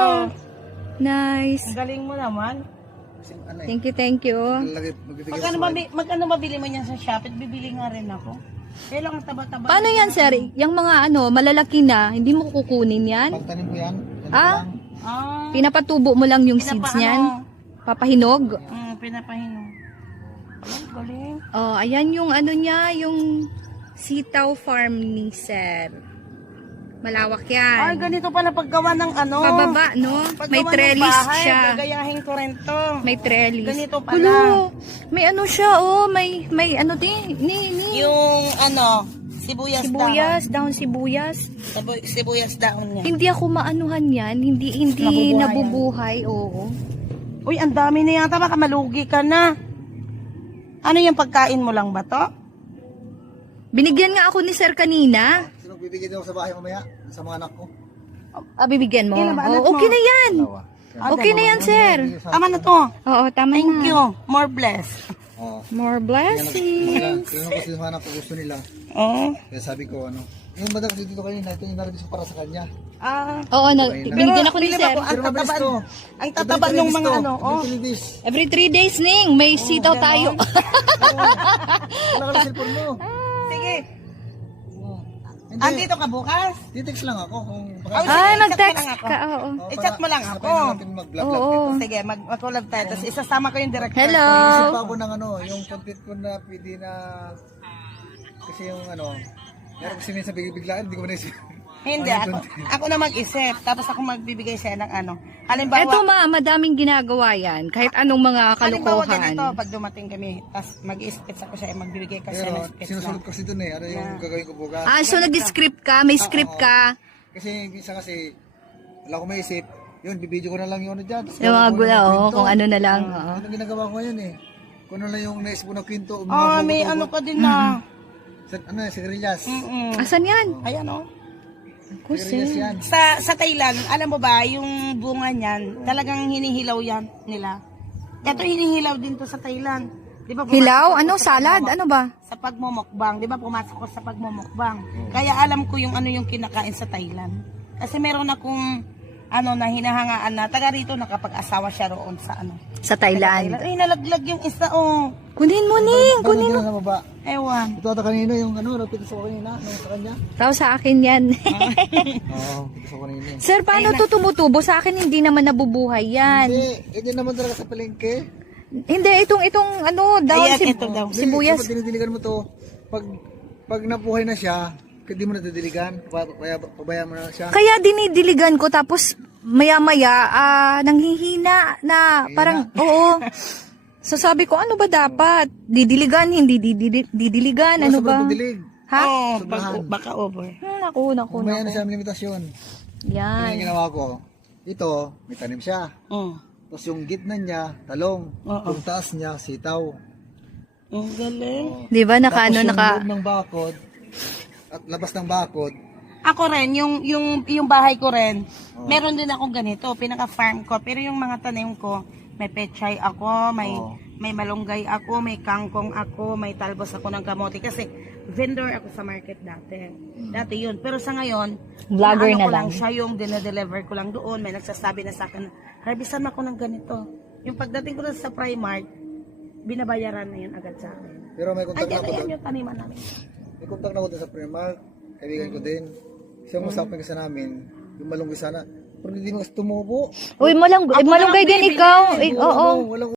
Oh, nice. Ang galing mo naman. Thank you, thank you. Magkano mabili mo niyan sa Shopee? Bibili nga rin ako. Kaya lang ang taba-taba. Paano yan, sir? Yung mga malalaki na, hindi mo kukunin yan? Pagtanim mo yan. Ah? Ah, Pinapatubo mo lang yung seeds niyan? Papahinog? pinapahinog. Ay, galing. Oh, ayan yung niya, yung sitaw farm ni sir. Malawak Ay, yan. ganito pala paggawa ng Pababa, no? Paggawa May ng trellis bahay, siya. gagayahin ko rin to. May trellis. Ganito pala. Hulo, may siya, may din. Yung sibuyas, Sibuyas, down sibuyas. daon. Sibuyas daon niya. Hindi ako maanuhan yan. Hindi Nabubuhay nabubuhay. Oo. Uy, ang dami na yata. Baka malugi ka na. Ano yung pagkain mo lang ba to? Binigyan nga ako ni sir kanina. Sino bibigyan ako sa bahay mamaya? Sa mga anak ko. Bibigyan mo. Ilan ba anak Oh, okay mo? na yan. Dalawa. Okay na yan, sir. Tama na to. Oo, tama Thank na. you. More bless. Oo. More blessings. Tinanong ko sa mga anak ko gusto nila. Oh. Kaya sabi ko yung badak dito kanina, ito yung narabis ko para sa kanya. Oo, binigyan ako ni bili sir. mo ang Pero mabilis tataba. to. Ang tataba ng mga Every 3 days, Ning. May sitaw tayo. Wala ka na cellphone mo. Sige. Hindi. Andito ka bukas? Titext lang ako kung Ay, Ay, sige, mag-text i-chat mo lang ako. ka. Oo. I-chat mo lang ako. Sabay natin mag-vlog Oo. dito. Sige, mag-collab tayo. Tapos isasama ko yung director Hello. ko. Isip pa ako ng yung content ko na pwede na kasi yung meron kasi minsan biglaan, hindi ko na isip. Hindi, ako na mag-isip. Tapos ako magbibigay sa'yo ng Halimbawa, Eto madaming ginagawa yan. Kahit anong mga halimbawa kalokohan. ganito, pag dumating kami, tapos mag-i-sketch ako sa'yo, magbibigay ka sa'yo Pero ng sketch sinusunod lang. kasi dun ano yung gagawin ko bukas. So nag-script ka? May script ka? Kasi minsan kasi wala ko maisip. Yun, bibidyo ko na lang yung dyan. Yung mga gula, kung ano na lang. Oo. Ano ginagawa ko yan eh. Kung ano lang yung naisip ko na kwento. May ano ka din na. Sigarilyas. Asan yan? Ayan Sigarilyas yan. Sa Thailand, alam mo ba, yung bunga niyan, talagang hinihilaw yan nila. Ito hinihilaw din to sa Thailand. Di ba, pumasok Hilaw? ako Ano? sa Salad? pagmumuk- Ano ba? Sa pagmumukbang. Di ba, pumasok ko sa pagmumukbang. Kaya alam ko yung yung kinakain sa Thailand. Kasi meron akong na hinahangaan na taga rito nakapag-asawa siya roon sa Sa Thailand. Ay, nalaglag yung isa, Kunin mo, Ning. Kunin mo. Sa baba. Ewan. Ito ata kanina yung napito sa kanina. Sa kanya. Tao sa akin yan. Oo, pito sa kanina. Sir, paano to tumutubo? Sa akin hindi naman nabubuhay yan. Hindi naman talaga sa palengke. Hindi, itong dahon Ayan, ito daw. sibuyas. Dapat dinidiligan mo to. Pag nabuhay na siya, hindi mo na didiligan. Pabayaan mo na siya. Kaya dinidiligan ko tapos maya-maya nanghihina na parang oo. So sabi ko, ano ba dapat? Didiligan, hindi didiligan, ano ba? Dilig. Ha? Baka over. Naku. Umaya na siya ang limitasyon. Kaya Yan. yung ginawa ko, ito, may tanim siya. Tapos yung gitna niya, talong. Yung taas niya, sitaw. Ang galing. Di ba Tapos yung loob ng bakod, at labas ng bakod, Ako rin, yung bahay ko rin, meron din akong ganito, pinaka-farm ko. Pero yung mga tanim ko, may pechay ako, may malunggay ako, may kangkong ako, may talbos ako ng kamote. Kasi vendor ako sa market dati. Dati yun. Pero sa ngayon, Vlogger na ko lang lang. siya, yung dinadeliver ko lang doon. May nagsasabi na sa akin, harbisan ako ng ganito. Yung pagdating ko na sa Primark, binabayaran na yun agad sa akin. pero may kontak na ako doon. Ayan yung taniman namin. May kontak na ako doon sa Primark, kaibigan ko din. Siyang usapin kasi namin, yung malunggay sana. Pero hindi mo kasi tumubo. Uy, malunggay din ikaw. Oo. Walang